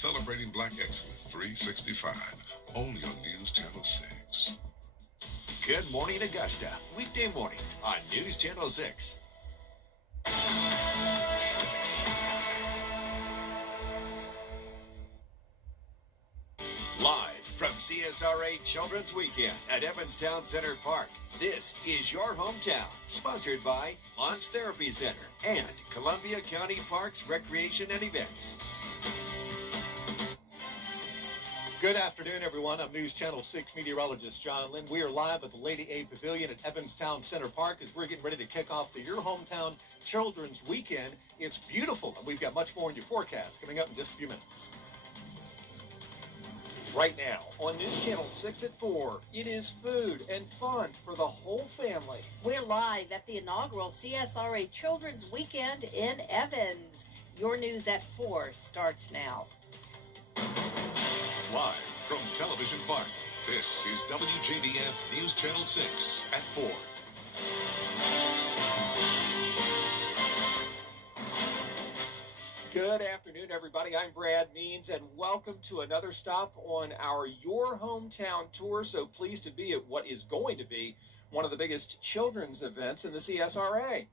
Celebrating Black Excellence 365, only on News Channel 6. Good morning, Augusta. Weekday mornings on News Channel 6. Live from CSRA Children's Weekend at Evanstown Center Park, this is Your Hometown, sponsored by Launch Therapy Center and Columbia County Parks, Recreation and Events. Good afternoon, everyone. I'm News Channel 6 meteorologist John Lynn. We are live at the Lady A Pavilion at Evanstown Center Park as we're getting ready to kick off the Your Hometown Children's Weekend. It's beautiful, and we've got much more in your forecast coming up in just a few minutes. Right now on News Channel 6 at 4, it is food and fun for the whole family. We're live at the inaugural CSRA Children's Weekend in Evans. Your news at 4 starts now. Live from Television Park, this is WJBF News Channel 6 at 4. Good afternoon, everybody. I'm Brad Means, and welcome to another stop on our Your Hometown tour. So pleased to be at what is going to be one of the biggest children's events in the CSRA.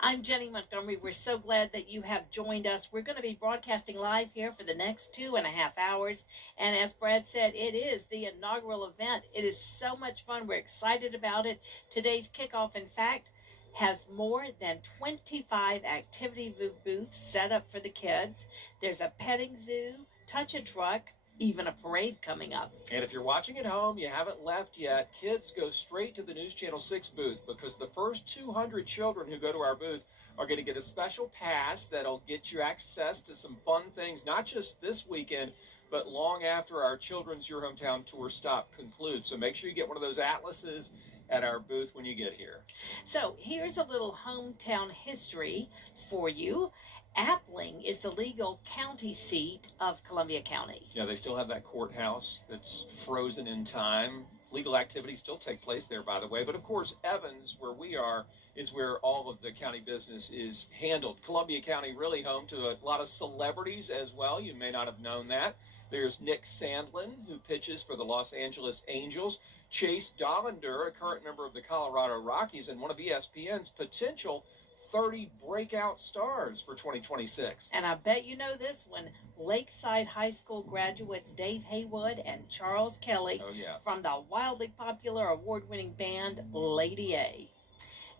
I'm Jenny Montgomery. We're so glad that you have joined us. We're going to be broadcasting live here for the next 2.5 hours. And as Brad said, it is the inaugural event. It is so much fun. We're excited about it. Today's kickoff, in fact, has more than 25 activity booths set up for the kids. There's a petting zoo, touch-a-truck, even a parade coming up. And if you're watching at home, you haven't left yet, kids go straight to the News Channel 6 booth because the first 200 children who go to our booth are going to get a special pass that'll get you access to some fun things, not just this weekend, but long after our Children's Your Hometown Tour stop concludes. So make sure you get one of those atlases at our booth when you get here. So here's a little hometown history for you. Appling is the legal county seat of Columbia County. Yeah, they still have that courthouse that's frozen in time. Legal activities still take place there, by the way. But, of course, Evans, where we are, is where all of the county business is handled. Columbia County really home to a lot of celebrities as well. You may not have known that. There's Nick Sandlin, who pitches for the Los Angeles Angels. Chase Dollander, a current member of the Colorado Rockies and one of ESPN's potential 30 breakout stars for 2026. And I bet you know this one. Lakeside High School graduates Dave Haywood and Charles Kelly from the wildly popular award-winning band Lady A.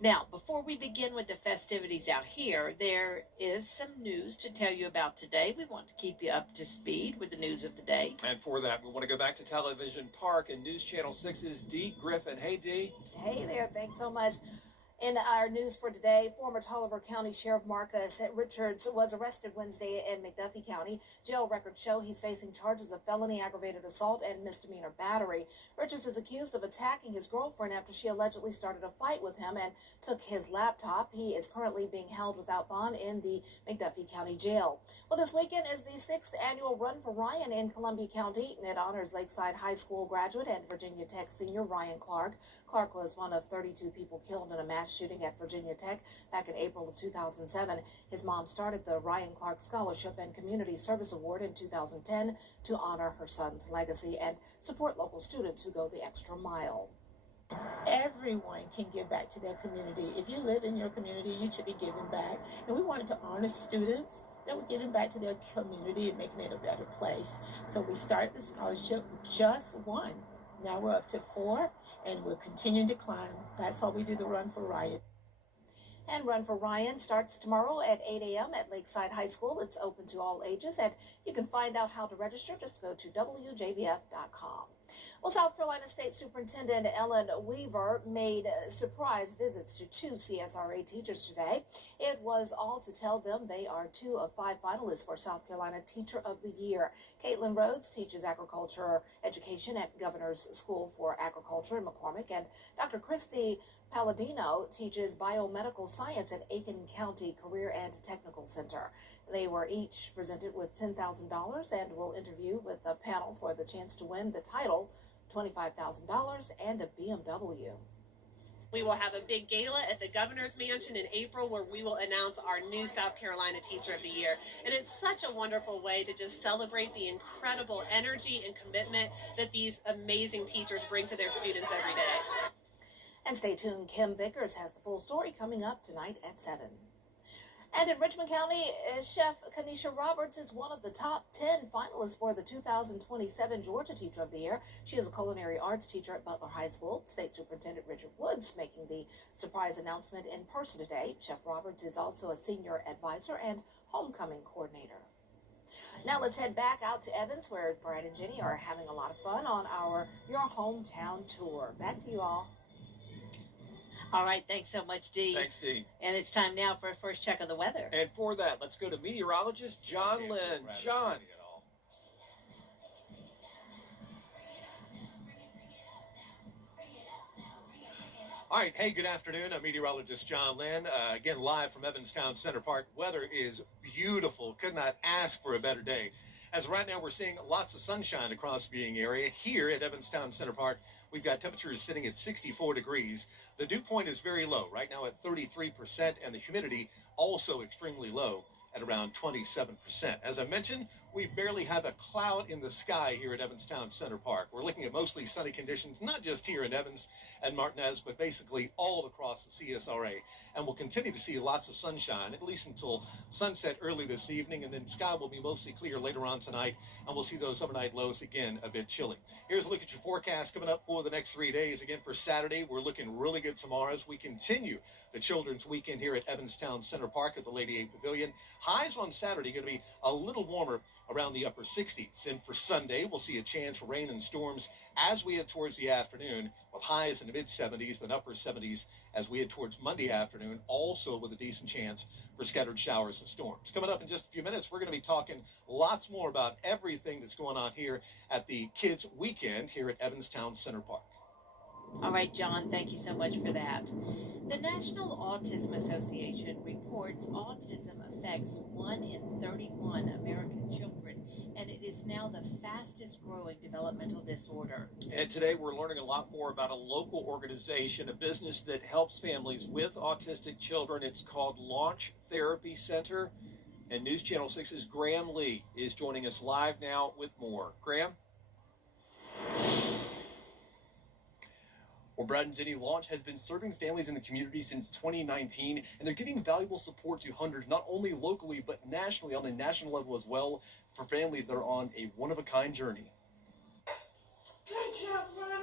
Now, before we begin with the festivities out here, there is some news to tell you about today. We want to keep you up to speed with the news of the day. And for that, we want to go back to Television Park and News Channel 6's Dee Griffin. Hey, Dee. Hey there. Thanks so much. In our news for today, former Tolliver County Sheriff Marcus Richards was arrested Wednesday in McDuffie County. Jail records show he's facing charges of felony aggravated assault and misdemeanor battery. Richards is accused of attacking his girlfriend after she allegedly started a fight with him and took his laptop. He is currently being held without bond in the McDuffie County Jail. Well, this weekend is the 6th annual Run for Ryan in Columbia County, and it honors Lakeside High School graduate and Virginia Tech senior Ryan Clark. Clark was one of 32 people killed in a mass shooting at Virginia Tech back in April of 2007. His mom started the Ryan Clark Scholarship and Community Service Award in 2010 to honor her son's legacy and support local students who go the extra mile. Everyone can give back to their community. If you live in your community, you should be giving back. And we wanted to honor students that were giving back to their community and making it a better place. So we started the scholarship with just one. Now we're up to 4, and we're continuing to climb. That's why we do the Run for Ryan. And Run for Ryan starts tomorrow at 8 a.m. at Lakeside High School. It's open to all ages, and you can find out how to register. Just go to WJBF.com. Well, South Carolina State Superintendent Ellen Weaver made surprise visits to 2 CSRA teachers today. It was all to tell them they are 2 of 5 finalists for South Carolina Teacher of the Year. Caitlin Rhodes teaches agriculture education at Governor's School for Agriculture in McCormick, and Dr. Christy Palladino teaches biomedical science at Aiken County Career and Technical Center. They were each presented with $10,000 and will interview with a panel for the chance to win the title, $25,000, and a BMW. We will have a big gala at the Governor's Mansion in April where we will announce our new South Carolina Teacher of the Year. And it's such a wonderful way to just celebrate the incredible energy and commitment that these amazing teachers bring to their students every day. And stay tuned. Kim Vickers has the full story coming up tonight at 7. And in Richmond County, Chef Kanisha Roberts is one of the top 10 finalists for the 2027 Georgia Teacher of the Year. She is a culinary arts teacher at Butler High School. State Superintendent Richard Woods making the surprise announcement in person today. Chef Roberts is also a senior advisor and homecoming coordinator. Now let's head back out to Evans, where Brad and Jenny are having a lot of fun on our Your Hometown tour. Back to you all. All right, thanks so much, Dee. Thanks, Dee. And it's time now for a first check of the weather. And for that, let's go to meteorologist John Lynn. John. All right, hey, good afternoon. I'm meteorologist John Lynn, again live from Evanstown Center Park. Weather is beautiful. Could not ask for a better day. As right now, we're seeing lots of sunshine across the viewing area. Here at Evanstown Center Park, we've got temperatures sitting at 64 degrees. The dew point is very low, right now at 33%, and the humidity also extremely low at around 27%. As I mentioned, we barely have a cloud in the sky here at Evanstown Center Park. We're looking at mostly sunny conditions, not just here in Evans and Martinez, but basically all across the CSRA. And we'll continue to see lots of sunshine, at least until sunset early this evening, and then sky will be mostly clear later on tonight, and we'll see those overnight lows again a bit chilly. Here's a look at your forecast coming up for the next 3 days. Again, for Saturday, we're looking really good tomorrow as we continue the Children's Weekend here at Evanstown Center Park at the Lady A Pavilion. Highs on Saturday going to be a little warmer, around the upper 60s. And for Sunday, we'll see a chance for rain and storms as we head towards the afternoon, with highs in the mid-70s, then upper 70s as we head towards Monday afternoon, also with a decent chance for scattered showers and storms. Coming up in just a few minutes, we're going to be talking lots more about everything that's going on here at the Kids Weekend here at Evanstown Center Park. All right, John, thank you so much for that. The National Autism Association reports autism affects 1 in 31 American children, and it is now the fastest growing developmental disorder. And today we're learning a lot more about a local organization, a business that helps families with autistic children. It's called Launch Therapy Center. And News Channel 6's Graham Lee is joining us live now with more. Graham? Well, Brad and Jenny, Launch has been serving families in the community since 2019, and they're giving valuable support to hundreds, not only locally, but nationally, on the national level as well, for families that are on a one-of-a-kind journey. Good job, Ronald.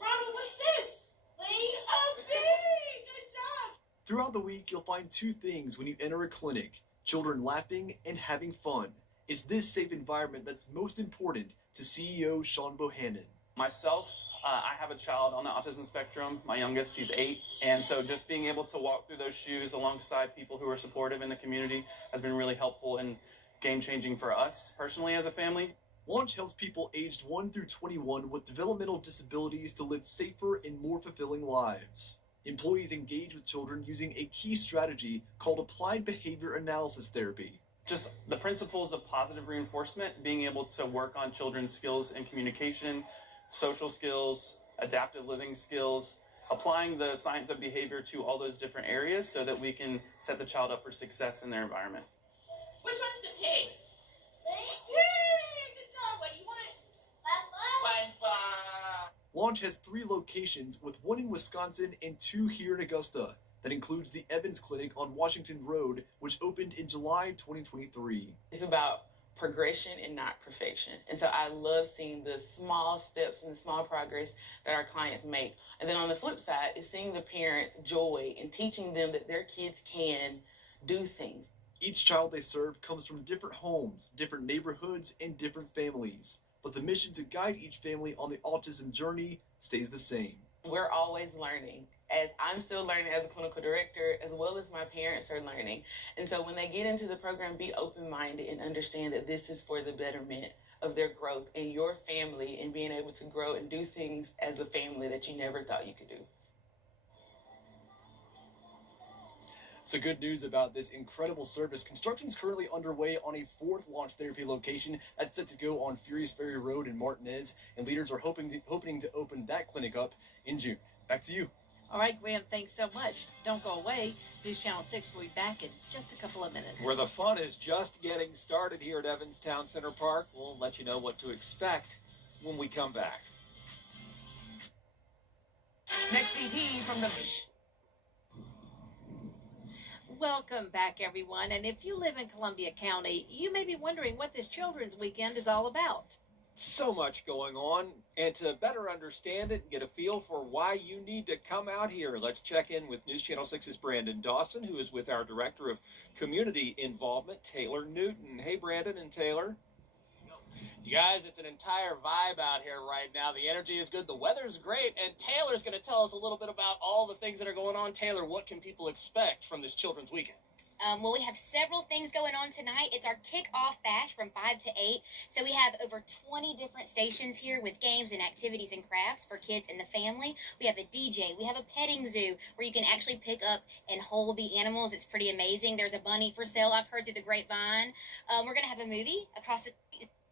Ronald, what's this? Good job. Throughout the week, you'll find two things when you enter a clinic: children laughing and having fun. It's this safe environment that's most important to CEO Sean Bohannon. Myself, I have a child on the autism spectrum. My youngest, he's 8. And so just being able to walk through those shoes alongside people who are supportive in the community has been really helpful and game-changing for us personally as a family. Launch helps people aged 1 through 21 with developmental disabilities to live safer and more fulfilling lives. Employees engage with children using a key strategy called applied behavior analysis therapy. Just the principles of positive reinforcement, being able to work on children's skills in communication, social skills, adaptive living skills, applying the science of behavior to all those different areas so that we can set the child up for success in their environment. Which one's the pig? Yay! Good job. What do you want? Bye. Launch has 3 locations, with 1 in Wisconsin and 2 here in Augusta. That includes the Evans Clinic on Washington Road, which opened in July 2023. It's about progression and not perfection. And so I love seeing the small steps and the small progress that our clients make. And then on the flip side is seeing the parents' joy and teaching them that their kids can do things. Each child they serve comes from different homes, different neighborhoods, and different families. But the mission to guide each family on the autism journey stays the same. We're always learning. As I'm still learning as a clinical director, as well as my parents are learning. And so when they get into the program, be open-minded and understand that this is for the betterment of their growth and your family, and being able to grow and do things as a family that you never thought you could do. So good news about this incredible service. Construction is currently underway on a 4th Launch Therapy location that's set to go on Furious Ferry Road in Martinez, and leaders are hoping to open that clinic up in June. Back to you. All right, Graham, thanks so much. Don't go away. News Channel 6 will be back in just a couple of minutes. Where the fun is just getting started here at Evans Town Center Park. We'll let you know what to expect when we come back. Next CT from the... Welcome back, everyone. And if you live in Columbia County, you may be wondering what this Children's Weekend is all about. So much going on, and to better understand it and get a feel for why you need to come out here, let's check in with News Channel 6's Brandon Dawson, who is with our Director of Community Involvement, Taylor Newton. Hey, Brandon and Taylor. You guys, it's an entire vibe out here right now. The energy is good, the weather's great, and Taylor's going to tell us a little bit about all the things that are going on. Taylor, what can people expect from this Children's Weekend? Well, we have several things going on tonight. It's our kickoff bash from 5 to 8. So we have over 20 different stations here with games and activities and crafts for kids and the family. We have a DJ. We have a petting zoo where you can actually pick up and hold the animals. It's pretty amazing. There's a bunny for sale, I've heard through the grapevine. We're going to have a movie across the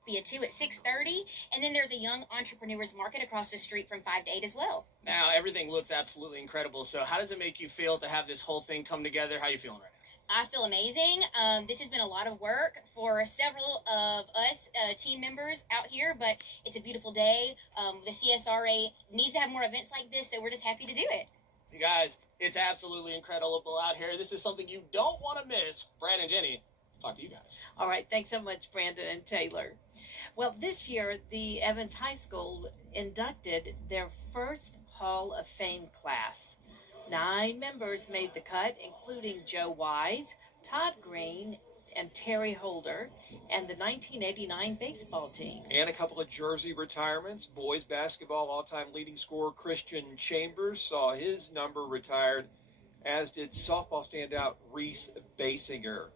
via 2 at 6:30, and then there's a young entrepreneurs market across the street from 5 to 8 as well. Now, everything looks absolutely incredible. So how does it make you feel to have this whole thing come together? How are you feeling right now? I feel amazing. This has been a lot of work for several of us team members out here, but it's a beautiful day. The CSRA needs to have more events like this, so we're just happy to do it. You guys, it's absolutely incredible out here. This is something you don't want to miss. Brad and Jenny, talk to you guys. All right, thanks so much, Brandon and Taylor. Well, this year, the Evans High School inducted their first Hall of Fame class. 9 members made the cut, including Joe Wise, Todd Green, and Terry Holder, and the 1989 baseball team. And a couple of jersey retirements. Boys basketball all-time leading scorer Christian Chambers saw his number retired, as did softball standout Reese Basinger.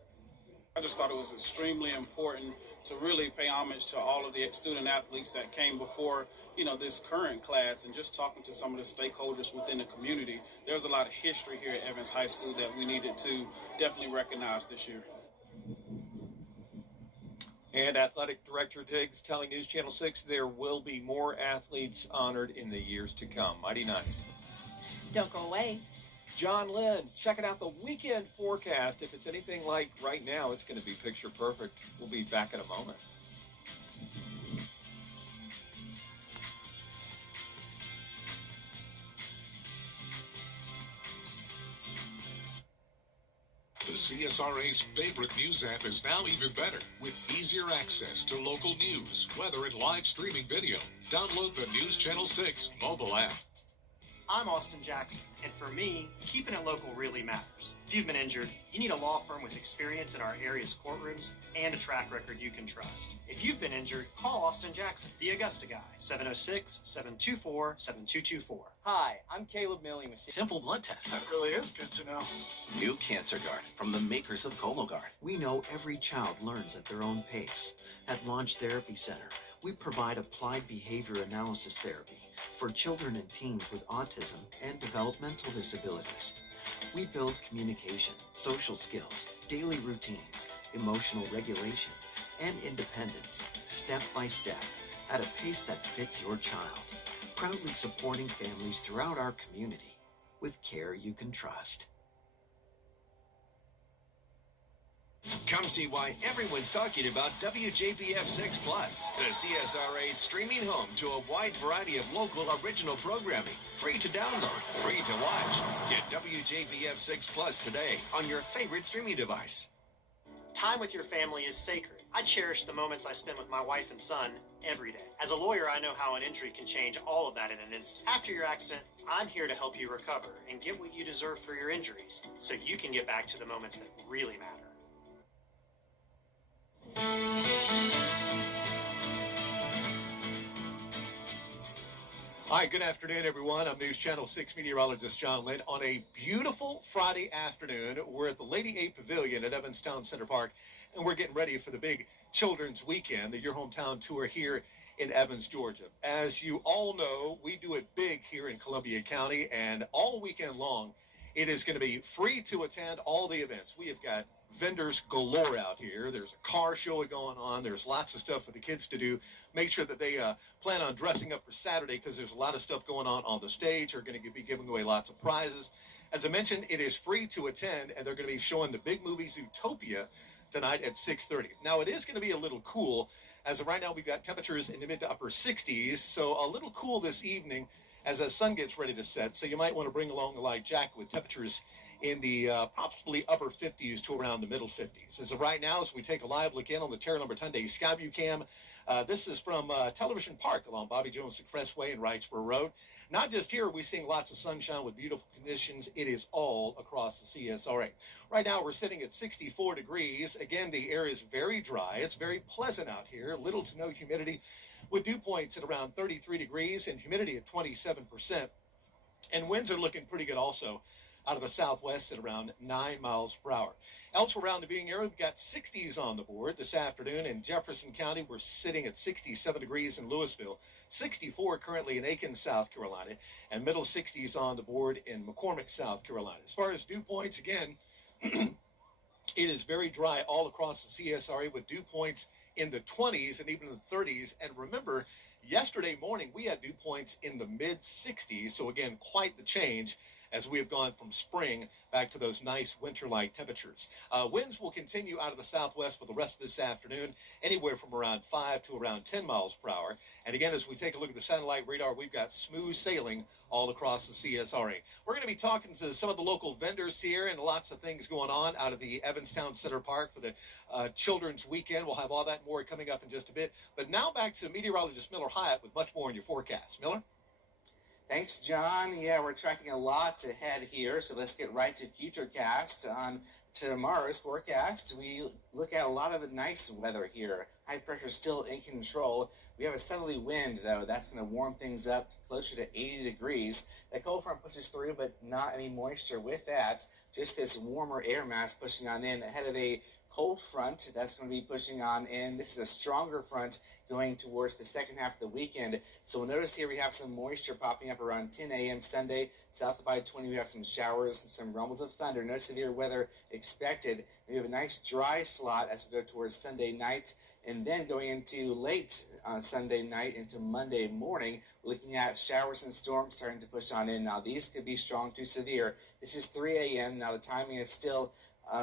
I just thought it was extremely important to really pay homage to all of the student athletes that came before, this current class, and just talking to some of the stakeholders within the community. There's a lot of history here at Evans High School that we needed to definitely recognize this year. And Athletic Director Diggs telling News Channel 6 there will be more athletes honored in the years to come. Mighty nice. Don't go away. John Lynn, checking out the weekend forecast. If it's anything like right now, it's going to be picture perfect. We'll be back in a moment. The CSRA's favorite news app is now even better with easier access to local news, weather, and live streaming video. Download the News Channel 6 mobile app. I'm Austin Jackson, and for me, keeping it local really matters. If you've been injured, you need a law firm with experience in our area's courtrooms and a track record you can trust. If you've been injured, call Austin Jackson, the Augusta guy, 706-724-7224. Hi, I'm Caleb Milling with Simple Blood Test. That really is good to know. New Cancer Guard from the makers of Cologuard. We know every child learns at their own pace. At Launch Therapy Center, we provide applied behavior analysis therapy for children and teens with autism and developmental disabilities. We build communication, social skills, daily routines, emotional regulation, and independence, step by step, at a pace that fits your child. Proudly supporting families throughout our community with care you can trust. Come see why everyone's talking about WJBF 6 Plus, the CSRA's streaming home to a wide variety of local original programming. Free to download, free to watch. Get WJBF 6 Plus today on your favorite streaming device. Time with your family is sacred. I cherish the moments I spend with my wife and son every day. As a lawyer, I know how an injury can change all of that in an instant. After your accident, I'm here to help you recover and get what you deserve for your injuries so you can get back to the moments that really matter. Hi, good afternoon, everyone. I'm News Channel 6 meteorologist John Lynn. On a beautiful Friday afternoon, we're at the Lady A Pavilion at Evans Town Center Park, and we're getting ready for the big Children's Weekend, the Your Hometown Tour here in Evans, Georgia. As you all know, we do it big here in Columbia County, and all weekend long, it is going to be free to attend all the events. We have got vendors galore out here. There's a car show going on. There's lots of stuff for the kids to do. Make sure that they plan on dressing up for Saturday because there's a lot of stuff going on the stage. They're going to be giving away lots of prizes. As I mentioned, it is free to attend, and they're going to be showing the big movie Zootopia tonight at 6:30. Now, it is going to be a little cool. As of right now, we've got temperatures in the mid to upper 60s, so a little cool this evening as the sun gets ready to set. So you might want to bring along a light jacket with temperatures in the probably upper 50s to around the middle 50s. As of right now, as we take a live look in on the Terra Number 10 Day Skyview Cam, this is from Television Park along Bobby Jones Expressway and Wrightsboro Road. Not just here, we're seeing lots of sunshine with beautiful conditions. It is all across the CSRA. Right now, we're sitting at 64 degrees. Again, the air is very dry. It's very pleasant out here. Little to no humidity with dew points at around 33 degrees and humidity at 27%. And winds are looking pretty good also out of the southwest at around 9 miles per hour. Elsewhere around the viewing area, we've got 60s on the board this afternoon. In Jefferson County, we're sitting at 67 degrees in Louisville, 64 currently in Aiken, South Carolina, and middle 60s on the board in McCormick, South Carolina. As far as dew points, again, it is very dry all across the CSRA with dew points in the 20s and even the 30s. And remember, yesterday morning, we had dew points in the mid-60s. So again, quite the change as we have gone from spring back to those nice winter-like temperatures. Winds will continue out of the southwest for the rest of this afternoon, anywhere from around 5 to around 10 miles per hour. And again, as we take a look at the satellite radar, we've got smooth sailing all across the CSRA. We're going to be talking to some of the local vendors here and lots of things going on out of the Evanstown Center Park for the Children's Weekend. We'll have all that and more coming up in just a bit. But now back to meteorologist Miller Hyatt with much more in your forecast. Miller? Thanks, John. Yeah, we're tracking a lot ahead here, so let's get right to Futurecast. On tomorrow's forecast, we look at a lot of nice weather here. High pressure still in control. We have a southerly wind, though. That's going to warm things up closer to 80 degrees. That cold front pushes through, but not any moisture with that. Just this warmer air mass pushing on in ahead of a cold front that's going to be pushing on in. This is a stronger front going towards the second half of the weekend. So we'll notice here we have some moisture popping up around 10 a.m. Sunday. South of I-20, we have some showers, some rumbles of thunder. No severe weather expected. And we have a nice dry slot as we go towards Sunday night. And then going into late Sunday night into Monday morning, we're looking at showers and storms starting to push on in. Now, these could be strong to severe. This is 3 a.m. Now, the timing is still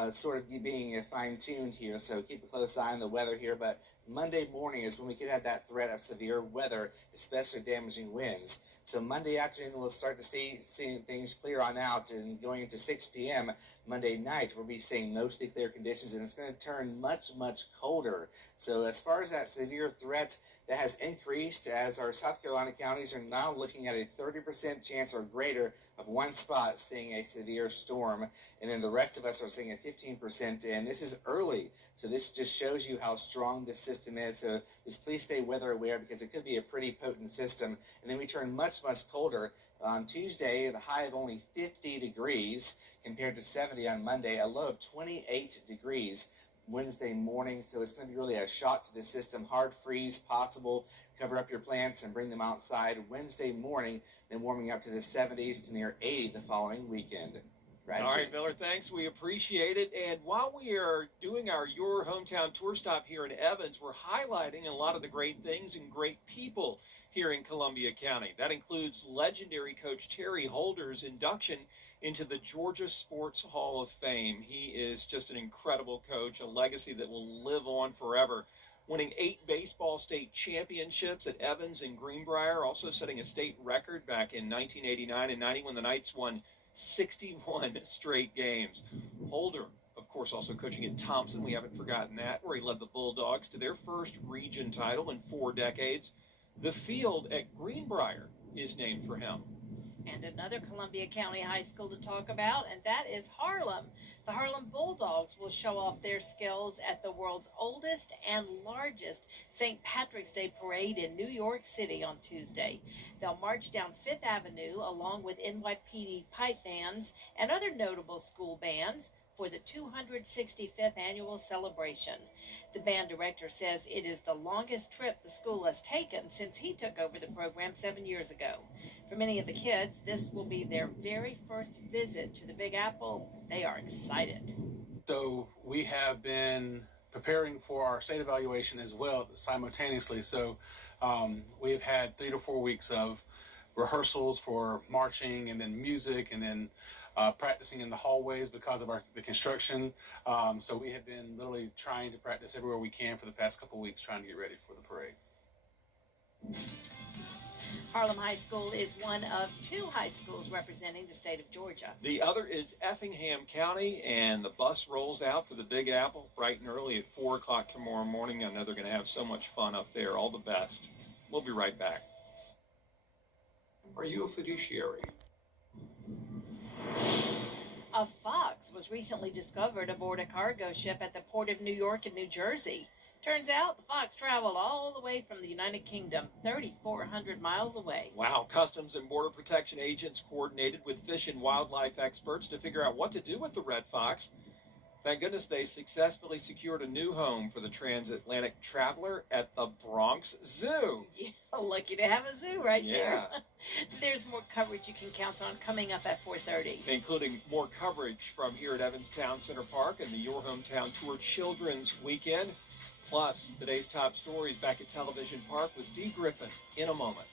sort of being fine-tuned here, so keep a close eye on the weather here. But Monday morning is when we could have that threat of severe weather, especially damaging winds. So Monday afternoon, we'll start to see things clear on out, and going into 6 p.m. Monday night, we'll be seeing mostly clear conditions, and it's going to turn much, much colder. So as far as that severe threat, that has increased as our South Carolina counties are now looking at a 30% chance or greater of one spot seeing a severe storm, and then the rest of us are seeing a 15%, and this is early. So this just shows you how strong this system is. So just please stay weather aware because it could be a pretty potent system. And then we turn much, much colder. On Tuesday, the high of only 50 degrees compared to 70 on Monday, a low of 28 degrees Wednesday morning. So it's going to be really a shock to the system. Hard freeze possible. Cover up your plants and bring them outside Wednesday morning, then warming up to the 70s to near 80 the following weekend. Right, all right, Miller, thanks. We appreciate it. And while we are doing our Your Hometown tour stop here in Evans, we're highlighting a lot of the great things and great people here in Columbia County. That includes legendary coach Terry Holder's induction into the Georgia Sports Hall of Fame. He is just an incredible coach, a legacy that will live on forever. Winning 8 baseball state championships at Evans and Greenbrier, also setting a state record back in 1989 and 90 when the Knights won 61 straight games. Holder, of course, also coaching at Thompson. We haven't forgotten that, where he led the Bulldogs to their first region title in 4 decades. The field at Greenbrier is named for him. And another Columbia County high school to talk about, and that is Harlem. The Harlem Bulldogs will show off their skills at the world's oldest and largest St. Patrick's Day parade in New York City on Tuesday. They'll march down Fifth Avenue along with NYPD pipe bands and other notable school bands for the 265th annual celebration. The band director says it is the longest trip the school has taken since he took over the program 7 years ago. For many of the kids, this will be their very first visit to the Big Apple. They are excited. So we have been preparing for our state evaluation as well simultaneously. So we've had 3 to 4 weeks of rehearsals for marching and then music and then practicing in the hallways because of the construction. So we have been literally trying to practice everywhere we can for the past couple of weeks, trying to get ready for the parade. Harlem High School is one of 2 high schools representing the state of Georgia. The other is Effingham County, and the bus rolls out for the Big Apple bright and early at 4 o'clock tomorrow morning. I know they're going to have so much fun up there. All the best. We'll be right back. Are you a fiduciary? A fox was recently discovered aboard a cargo ship at the port of New York in New Jersey. Turns out the fox traveled all the way from the United Kingdom, 3,400 miles away. Wow, Customs and Border Protection agents coordinated with fish and wildlife experts to figure out what to do with the red fox. Thank goodness they successfully secured a new home for the transatlantic traveler at the Bronx Zoo. Yeah, lucky to have a zoo right there. There's more coverage you can count on coming up at 4:30. Including more coverage from here at Evans Town Center Park and the Your Hometown Tour Children's Weekend. Plus, today's top stories back at Television Park with Dee Griffin in a moment.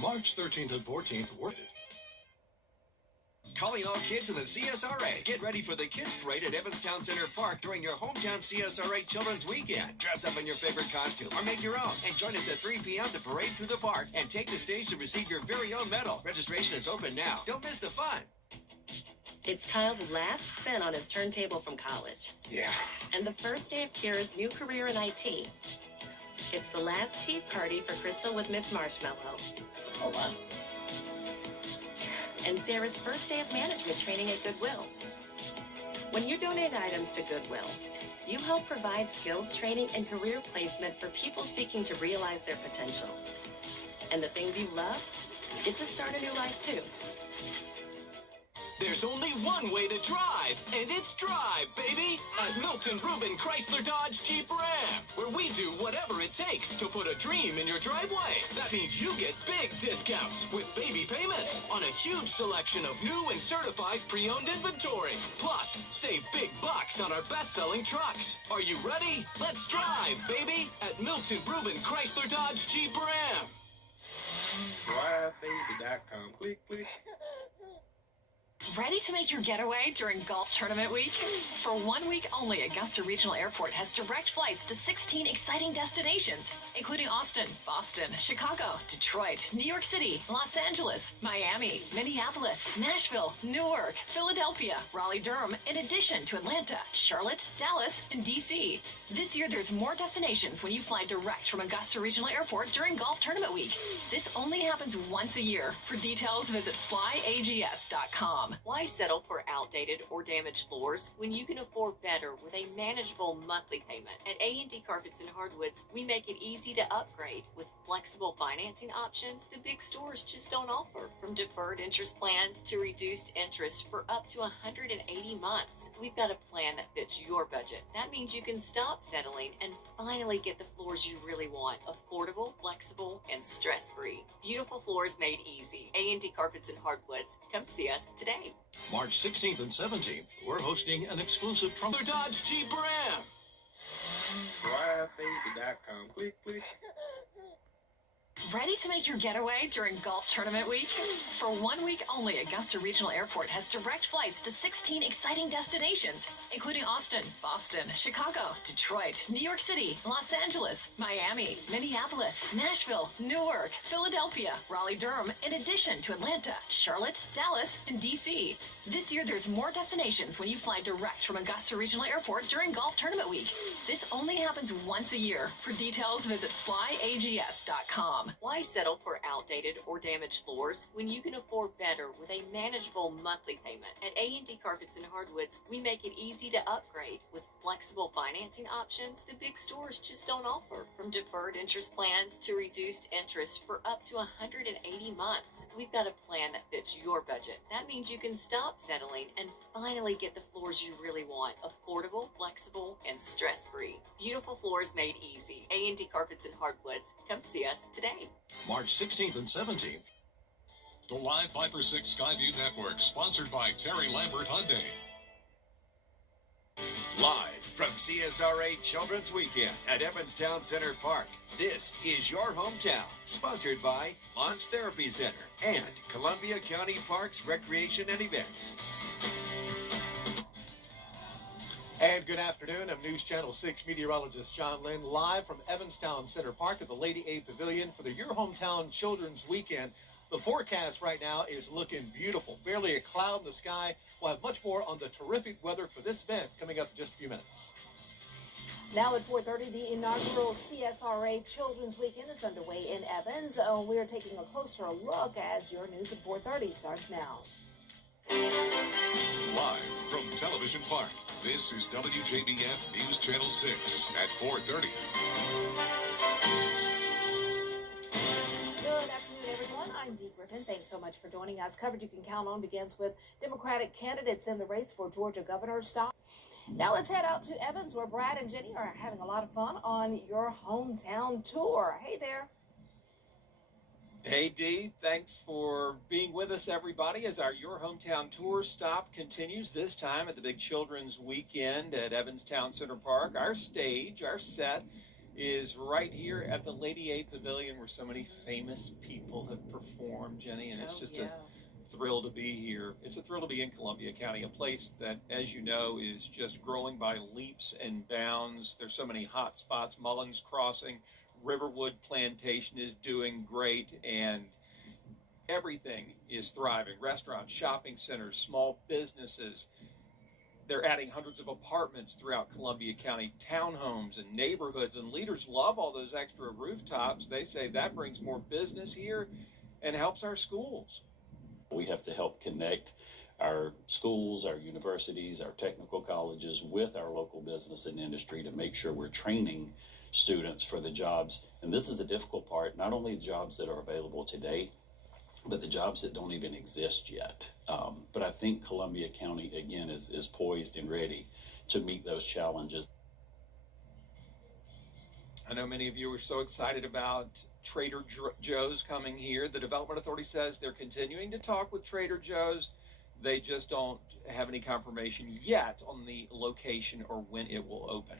March 13th and 14th, Calling all kids in the CSRA. Get ready for the Kids Parade at Evanstown Center Park during your hometown CSRA Children's Weekend. Dress up in your favorite costume or make your own and join us at 3 p.m. to parade through the park and take the stage to receive your very own medal. Registration is open now. Don't miss the fun. It's Kyle's last spin on his turntable from college. Yeah. And the first day of Kira's new career in IT. It's the last tea party for Crystal with Miss Marshmallow. Hold on. And Sarah's first day of management training at Goodwill. When you donate items to Goodwill, you help provide skills training and career placement for people seeking to realize their potential. And the things you love get to start a new life too. There's only one way to drive, and it's drive, baby! At Milton Rubin Chrysler Dodge Jeep Ram, where we do whatever it takes to put a dream in your driveway. That means you get big discounts with baby payments on a huge selection of new and certified pre-owned inventory. Plus, save big bucks on our best-selling trucks. Are you ready? Let's drive, baby! At Milton Rubin Chrysler Dodge Jeep Ram. DriveBaby.com. Click, click. Ready to make your getaway during golf tournament week? For 1 week only, Augusta Regional Airport has direct flights to 16 exciting destinations, including Austin, Boston, Chicago, Detroit, New York City, Los Angeles, Miami, Minneapolis, Nashville, Newark, Philadelphia, Raleigh-Durham, in addition to Atlanta, Charlotte, Dallas, and D.C. This year, there's more destinations when you fly direct from Augusta Regional Airport during golf tournament week. This only happens once a year. For details, visit flyags.com. Why settle for outdated or damaged floors when you can afford better with a manageable monthly payment? At A&D Carpets and Hardwoods, we make it easy to upgrade with flexible financing options the big stores just don't offer. From deferred interest plans to reduced interest for up to 180 months, we've got a plan that fits your budget. That means you can stop settling and finally get the floors you really want. Affordable, flexible, and stress-free. Beautiful floors made easy. A&D Carpets and Hardwoods. Come see us today. March 16th and 17th, we're hosting an exclusive Trump Dodge Jeep Ram. DriveBaby.com. Click, click. Ready to make your getaway during golf tournament week? For 1 week only, Augusta Regional Airport has direct flights to 16 exciting destinations, including Austin, Boston, Chicago, Detroit, New York City, Los Angeles, Miami, Minneapolis, Nashville, Newark, Philadelphia, Raleigh-Durham, in addition to Atlanta, Charlotte, Dallas, and D.C. This year, there's more destinations when you fly direct from Augusta Regional Airport during golf tournament week. This only happens once a year. For details, visit flyags.com. Why settle for outdated or damaged floors when you can afford better with a manageable monthly payment? At A&D Carpets and Hardwoods, we make it easy to upgrade with flexible financing options the big stores just don't offer. From deferred interest plans to reduced interest for up to 180 months, we've got a plan that fits your budget. That means you can stop settling and finally get the floors you really want. Affordable, flexible, and stress-free. Beautiful floors made easy. A&D Carpets and Hardwoods. Come see us today. March 16th and 17th. The Live Viper 6 Skyview Network, sponsored by Terry Lambert Hyundai. Live from CSRA Children's Weekend at Evanstown Center Park, this is Your Hometown, sponsored by Launch Therapy Center and Columbia County Parks Recreation and Events. And good afternoon. I'm News Channel 6 meteorologist John Lynn, live from Evanstown Center Park at the Lady A Pavilion for the Your Hometown Children's Weekend. The forecast right now is looking beautiful. Barely a cloud in the sky. We'll have much more on the terrific weather for this event coming up in just a few minutes. Now at 4:30, the inaugural CSRA Children's Weekend is underway in Evans. We're taking a closer look as your news at 4:30 starts now. Live from Television Park, this is WJBF News Channel 6 at 4:30. Good afternoon, everyone. I'm Dee Griffin. Thanks so much for joining us. Coverage you can count on begins with Democratic candidates in the race for Georgia governor. Now let's head out to Evans, where Brad and Jenny are having a lot of fun on Your Hometown Tour. Hey there. Hey, Dee, thanks for being with us, everybody, as our Your Hometown Tour stop continues, this time at the big Children's Weekend at Evanstown Center Park. Our stage, our set, is right here at the Lady A Pavilion, where so many famous people have performed, Jenny, and it's just a thrill to be here. It's a thrill to be in Columbia County, a place that, as you know, is just growing by leaps and bounds. There's so many hot spots. Mullins Crossing, Riverwood Plantation is doing great, and everything is thriving. Restaurants, shopping centers, small businesses. They're adding hundreds of apartments throughout Columbia County, townhomes and neighborhoods, and leaders love all those extra rooftops. They say that brings more business here and helps our schools. We have to help connect our schools, our universities, our technical colleges with our local business and industry to make sure we're training students for the jobs. And this is the difficult part, not only the jobs that are available today, but the jobs that don't even exist yet. But I think Columbia County, again, is poised and ready to meet those challenges. I know many of you are so excited about Trader Joe's coming here. The Development Authority says they're continuing to talk with Trader Joe's. They just don't have any confirmation yet on the location or when it will open.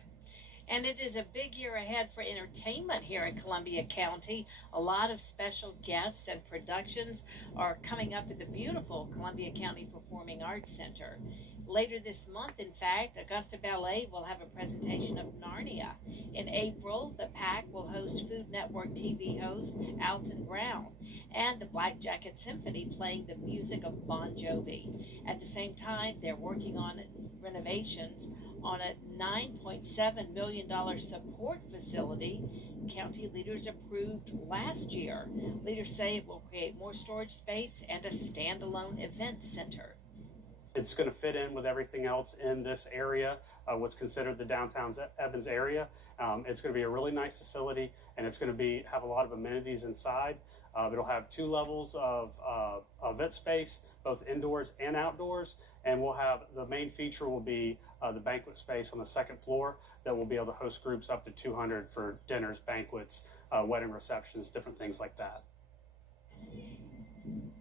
And it is a big year ahead for entertainment here in Columbia County. A lot of special guests and productions are coming up at the beautiful Columbia County Performing Arts Center. Later this month, in fact, Augusta Ballet will have a presentation of Narnia. In April, the PAC will host Food Network TV host Alton Brown, and the Black Jacket Symphony playing the music of Bon Jovi. At the same time, they're working on renovations on a $9.7 million support facility county leaders approved last year. Leaders say it will create more storage space and a standalone event center. It's going to fit in with everything else in this area, what's considered the downtown Evans area. It's going to be a really nice facility, and it's going to have a lot of amenities inside. It'll have 2 levels of event space, both indoors and outdoors, and we'll have the main feature will be the banquet space on the 2nd floor that will be able to host groups up to 200 for dinners, banquets, wedding receptions, different things like that.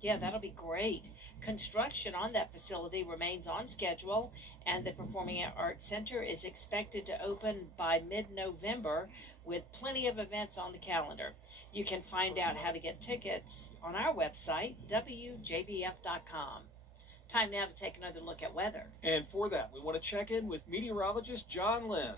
Yeah, that'll be great. Construction on that facility remains on schedule, and the Performing Arts Center is expected to open by mid-November with plenty of events on the calendar. You can find out how to get tickets on our website, WJBF.com. Time now to take another look at weather. And for that, we want to check in with meteorologist John Lynn.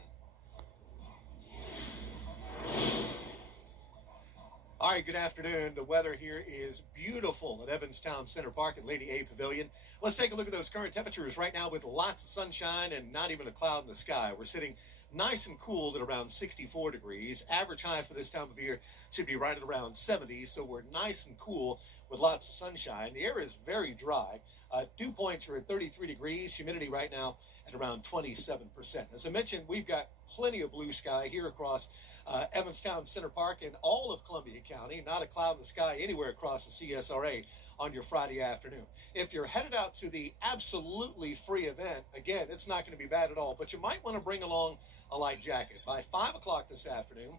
All right, good afternoon. The weather here is beautiful at Evanstown Center Park at Lady A Pavilion. Let's take a look at those current temperatures right now with lots of sunshine and not even a cloud in the sky. We're sitting nice and cool at around 64 degrees. Average high for this time of year should be right at around 70, so we're nice and cool with lots of sunshine. The air is very dry. Dew points are at 33 degrees. Humidity right now at around 27%. As I mentioned, we've got plenty of blue sky here across Evanstown Center Park and all of Columbia County. Not a cloud in the sky anywhere across the CSRA on your Friday afternoon. If you're headed out to the absolutely free event, again, it's not going to be bad at all, but you might want to bring along a light jacket. By 5 o'clock this afternoon,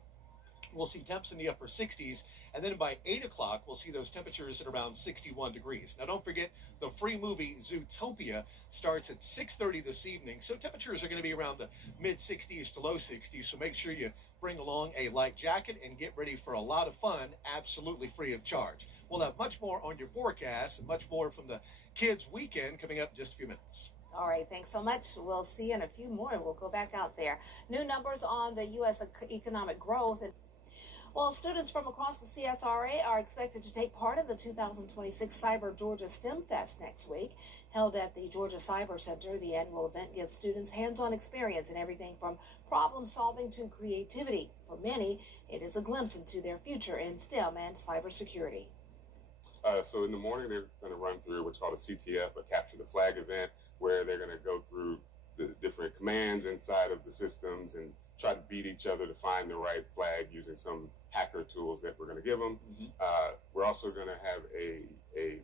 we'll see temps in the upper 60s, and then by 8 o'clock, we'll see those temperatures at around 61 degrees. Now, don't forget, the free movie Zootopia starts at 6:30 this evening, so temperatures are going to be around the mid-60s to low 60s, so make sure you bring along a light jacket and get ready for a lot of fun, absolutely free of charge. We'll have much more on your forecast and much more from the Kids Weekend coming up in just a few minutes. All right, thanks so much. We'll see you in a few more, and we'll go back out there. New numbers on the U.S. economic growth. Well, students from across the CSRA are expected to take part in the 2026 Cyber Georgia STEM Fest next week. Held at the Georgia Cyber Center, the annual event gives students hands-on experience in everything from problem solving to creativity. For many, it is a glimpse into their future in STEM and cybersecurity. So in the morning, they're going to run through what's called a CTF, a Capture the Flag event, where they're going to go through the different commands inside of the systems and try to beat each other to find the right flag using some hacker tools that we're going to give them. We're also going to have a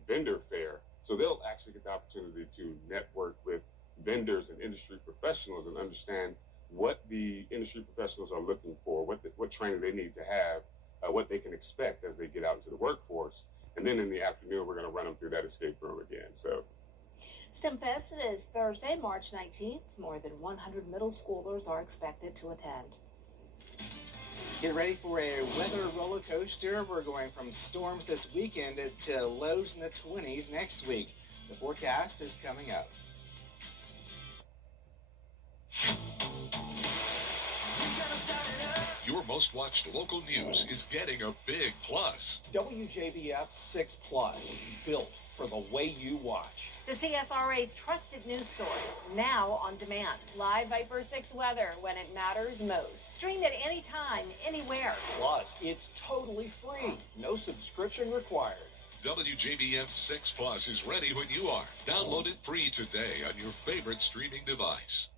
vendor fair. So they'll actually get the opportunity to network with vendors and industry professionals and understand what the industry professionals are looking for, what training they need to have, what they can expect as they get out into the workforce. And then in the afternoon, we're going to run them through that escape room again. So STEM Fest is Thursday, March 19th. More than 100 middle schoolers are expected to attend. Get ready for a weather roller coaster. We're going from storms this weekend to lows in the 20s next week. The forecast is coming up. Your most watched local news is getting a big plus. WJBF 6 Plus, built for the way you watch. The CSRA's trusted news source, now on demand. Live Viper 6 weather when it matters most. Streamed at any time, anywhere. Plus, it's totally free. No subscription required. WJBF 6 Plus is ready when you are. Download it free today on your favorite streaming device.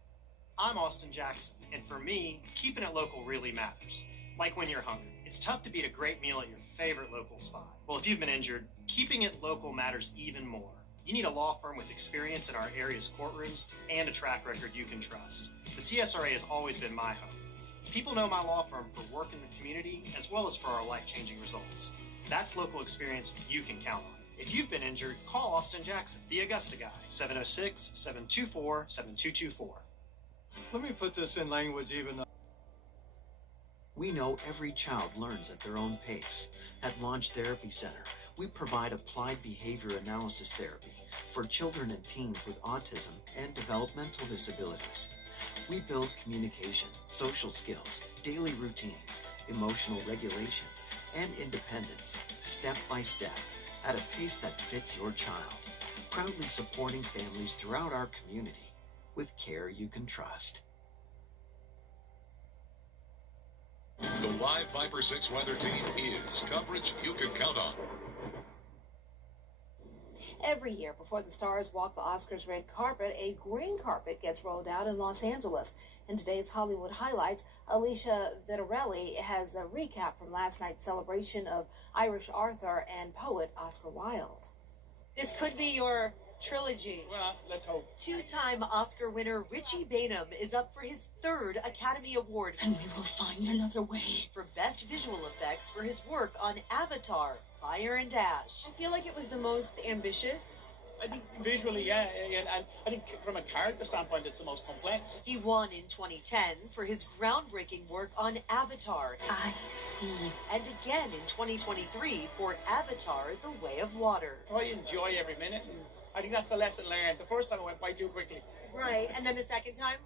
I'm Austin Jackson, and for me, keeping it local really matters. Like when you're hungry. It's tough to beat a great meal at your favorite local spot. Well, if you've been injured, keeping it local matters even more. You need a law firm with experience in our area's courtrooms and a track record you can trust. The CSRA has always been my home. People know my law firm for work in the community as well as for our life-changing results. That's local experience you can count on. If you've been injured, call Austin Jackson, the Augusta guy, 706-724-7224. Let me put this in language even. We know every child learns at their own pace. At Launch Therapy Center, we provide applied behavior analysis therapy for children and teens with autism and developmental disabilities. We build communication, social skills, daily routines, emotional regulation, and independence, step by step, at a pace that fits your child. Proudly supporting families throughout our community with care you can trust. The live Viper 6 weather team is coverage you can count on. Every year before the stars walk the Oscars red carpet, a green carpet gets rolled out in Los Angeles. In today's Hollywood Highlights, Alicia Vittorelli has a recap from last night's celebration of Irish author and poet Oscar Wilde. This could be your trilogy. Well, let's hope. Two-time Oscar winner Richie Bainham is up for his third Academy Award. And we will find another way. For Best Visual Effects for his work on Avatar, Fire and Ash. I feel like it was the most ambitious. I think visually, yeah, and I think from a character standpoint, it's the most complex. He won in 2010 for his groundbreaking work on Avatar. I see. And again in 2023 for Avatar, The Way of Water. I enjoy every minute, and I think that's the lesson learned. The first time it went by too quickly. Right, and then the second time?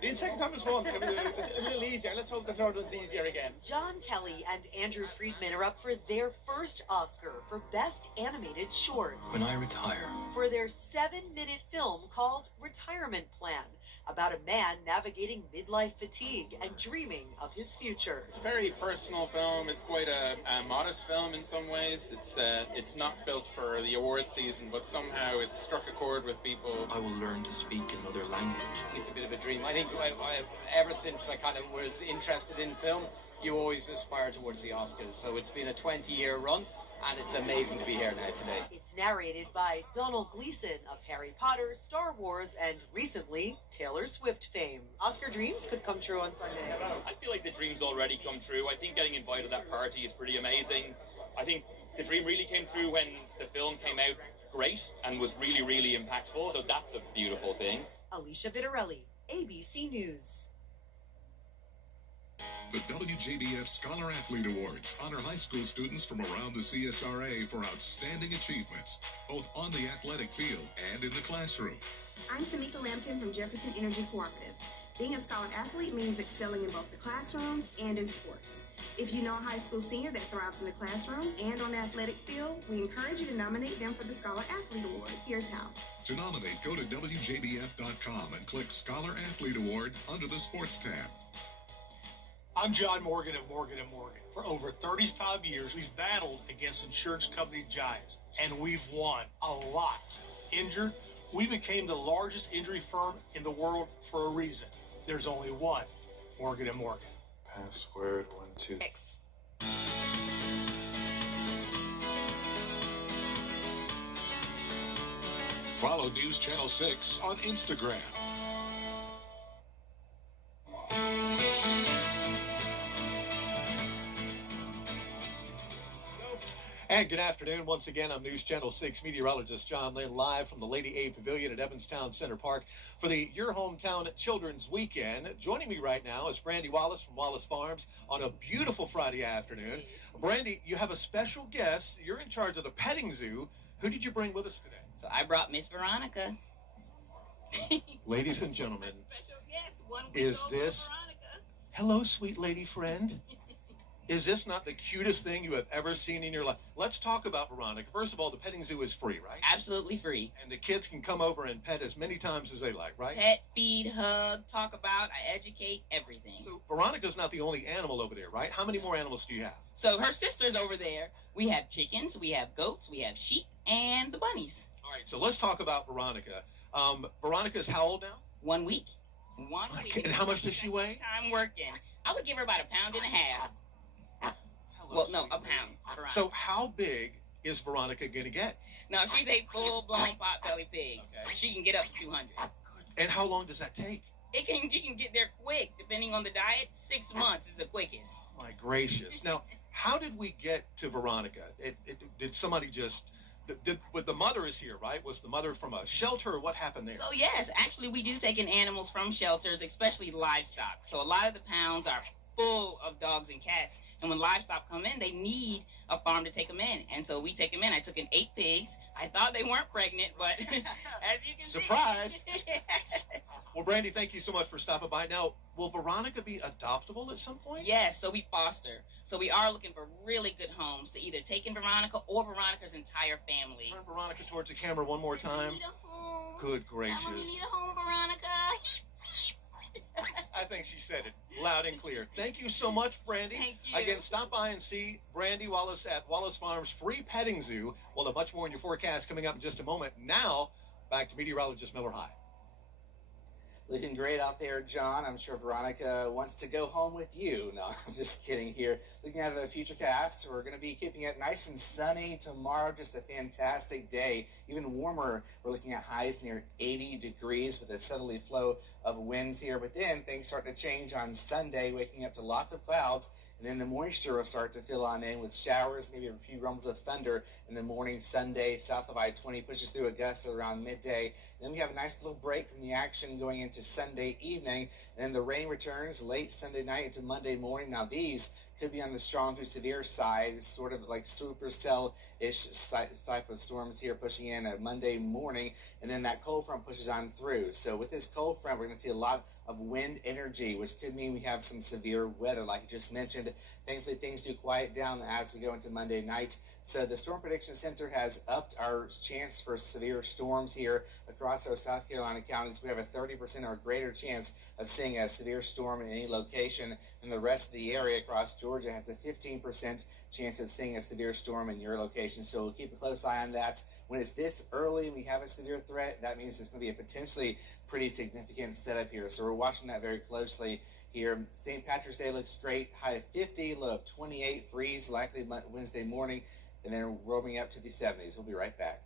The second time was fun. It was a little easier. Let's hope the third one's easier again. John Kelly and Andrew Friedman are up for their first Oscar for Best Animated Short When I retire, for their 7-minute film called Retirement Plan, about a man navigating midlife fatigue and dreaming of his future. It's a very personal film. It's quite a modest film in some ways. It's not built for the award season, but somehow it's struck a chord with people. I will learn to speak another language. It's a bit of a dream. I think ever since I kind of was interested in film, you always aspire towards the Oscars. So it's been a 20-year run, and it's amazing to be here now today. It's narrated by Donald Gleason of Harry Potter, Star Wars, and recently, Taylor Swift fame. Oscar dreams could come true on Sunday. I feel like the dream's already come true. I think getting invited to that party is pretty amazing. I think the dream really came true when the film came out great and was really, really impactful. So that's a beautiful thing. Alicia Vitarelli, ABC News. The WJBF Scholar Athlete Awards honor high school students from around the CSRA for outstanding achievements, both on the athletic field and in the classroom. I'm Tamika Lampkin from Jefferson Energy Cooperative. Being a Scholar Athlete means excelling in both the classroom and in sports. If you know a high school senior that thrives in the classroom and on the athletic field, we encourage you to nominate them for the Scholar Athlete Award. Here's how. To nominate, go to WJBF.com and click Scholar Athlete Award under the Sports tab. I'm John Morgan of Morgan & Morgan. For over 35 years, we've battled against insurance company giants, and we've won a lot. Injured, we became the largest injury firm in the world for a reason. There's only one Morgan & Morgan. Password 12. Follow News Channel 6 on Instagram. And good afternoon. Once again, I'm News Channel 6 meteorologist John Lynn, live from the Lady A Pavilion at Evanstown Center Park for the Your Hometown Children's Weekend. Joining me right now is Brandy Wallace from Wallace Farms on a beautiful Friday afternoon. Brandy, you have a special guest. You're in charge of the petting zoo. Who did you bring with us today? So I brought Miss Veronica. Ladies and gentlemen, Special guest, 1 week is old this... Veronica. Hello, sweet lady friend. Is this not the cutest thing you have ever seen in your life? Let's talk about Veronica. First of all, the petting zoo is free, right? Absolutely free. And the kids can come over and pet as many times as they like, right? Pet, feed, hug, talk about, I educate, everything. So Veronica's not the only animal over there, right? How many more animals do you have? So her sister's over there. We have chickens, we have goats, we have sheep, and the bunnies. All right, so let's talk about Veronica. Veronica's how old now? 1 week. 1 week. And how much does she weigh? Time working. I would give her about 1.5 pounds. Well, no, a pound. Veronica. So how big is Veronica going to get? No, she's a full-blown pot-belly pig. Okay. She can get up to 200. And how long does that take? You can get there quick, depending on the diet. 6 months is the quickest. Oh, my gracious. Now, how did we get to Veronica? Did somebody just... But the mother is here, right? Was the mother from a shelter, or what happened there? So, yes, actually, we do take in animals from shelters, especially livestock. So a lot of the pounds are full of dogs and cats. And when livestock come in, they need a farm to take them in. And so we take them in. I took in 8 pigs. I thought they weren't pregnant, but as you can Surprise. see. Well, Brandy, thank you so much for stopping by. Now, will Veronica be adoptable at some point? Yes, so we foster. So we are looking for really good homes to either take in Veronica or Veronica's entire family. Turn Veronica towards the camera one more time. Need a home. Good gracious. You need a home, Veronica. I think she said it loud and clear. Thank you so much, Brandy. Thank you. Again, stop by and see Brandy Wallace at Wallace Farms Free Petting Zoo. We'll have much more in your forecast coming up in just a moment. Now, back to meteorologist Miller High. Looking great out there, John. I'm sure Veronica wants to go home with you. No, I'm just kidding here. Looking at the future cast, we're going to be keeping it nice and sunny tomorrow. Just a fantastic day. Even warmer. We're looking at highs near 80 degrees with a southerly flow of winds here. But then things start to change on Sunday, waking up to lots of clouds. And then the moisture will start to fill on in with showers, maybe a few rumbles of thunder in the morning Sunday. South of I-20 pushes through a gust around midday. Then we have a nice little break from the action going into Sunday evening. And then the rain returns late Sunday night into Monday morning. Now these could be on the strong to severe side, sort of like supercell-ish type of storms here pushing in a Monday morning, and then that cold front pushes on through. So with this cold front, we're going to see a lot of wind energy, which could mean we have some severe weather, like I just mentioned. Thankfully, things do quiet down as we go into Monday night. So the Storm Prediction Center has upped our chance for severe storms here across our South Carolina counties. We have a 30% or greater chance of seeing a severe storm in any location, and the rest of the area across Georgia has a 15% chance of seeing a severe storm in your location. So we'll keep a close eye on that. When it's this early and we have a severe threat, that means it's going to be a potentially pretty significant setup here. So we're watching that very closely here. St. Patrick's Day looks great. High of 50, low of 28, freeze likely Wednesday morning, and then roaming up to the 70s. We'll be right back.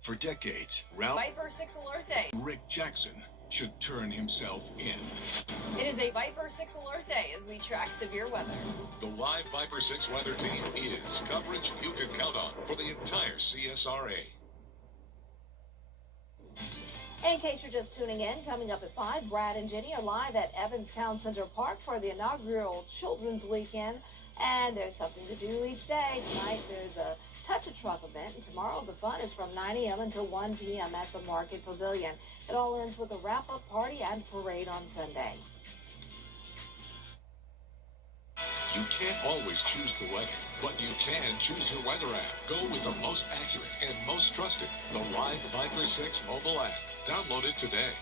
For decades, Ralph Viper 6 Alert Day. Rick Jackson should turn himself in. It is a Viper 6 Alert Day as we track severe weather. The live Viper 6 weather team is coverage you can count on for the entire CSRA. In case you're just tuning in, coming up at 5, Brad and Jenny are live at Evans Town Center Park for the inaugural Children's Weekend. And there's something to do each day. Tonight there's a Touch a Truck event, and tomorrow the fun is from 9 a.m. until 1 p.m. at the Market Pavilion. It all ends with a wrap-up party and parade on Sunday. You can't always choose the weather, but you can choose your weather app. Go with the most accurate and most trusted, the Live Viper 6 mobile app. Download it today.